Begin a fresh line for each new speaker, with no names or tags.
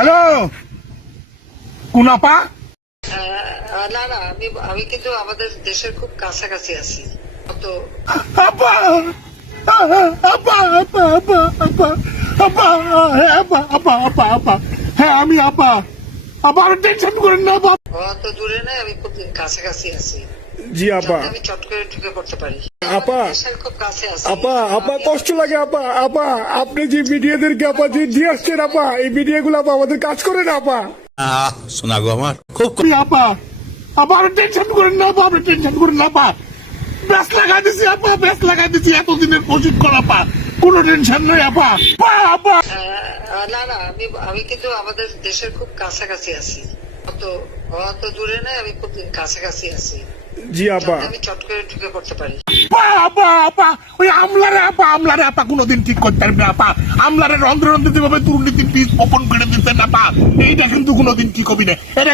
Hello? কুনাপা?
না না আমি আমি কিন্তু আমাদের দেশের খুব কাছাকাছি আছি। তো
আপা! আপা আপা আপা আপা আপা হ্যাঁ আপা আপা আপা আপা। হ্যাঁ আমি আপা। আপা আর টেনশন করেন না আপা
অত দূরে নাই আমি খুব কাছাকাছি আছি।
জি আপা।
আমি চট করে ঢুকে পড়তে পারি।
আপা।
আমাদের দেশের খুব কাছে আছি।
আপা আপা কষ্ট লাগে আপা। আপা আপনি যে মিডিয়াদেরকে আপা যে দিয়ে আসছেন আপা এই মিডিয়াগুলো আপা আমাদের কাজ করে না আপা।
আহ শোনা গো আমার। খুব
আপা। আর টেনশন করেন না আপা আপনি টেনশন করেন না আপা। ব্যাস লাগাই দিছি আপা ব্যাস লাগাই দিছি এতদিনের প্রশিক্ষণ আপা। কোনো টেনশন নেই আপা। আপা আপা।
আহ, না না আমি আমি কিন্তু আমাদের দেশের খুব কাছাকাছি আছি। অত অত দূরে নাই আমি খুব কাছাকাছি আছি।
জি আপা
আমি চট করে ঢুকে পড়তে পারি।
আপা ওই আমলারে আপা আমলারে আপা কোনোদিন ঠিক করতে পারবে আপা আমলারে রন্ধ্রে রন্ধ্র যেভাবে দুর্নীতির বীজ বপন করে দিতেন আপা এইটা কিন্তু কোনোদিন ঠিক হবি না।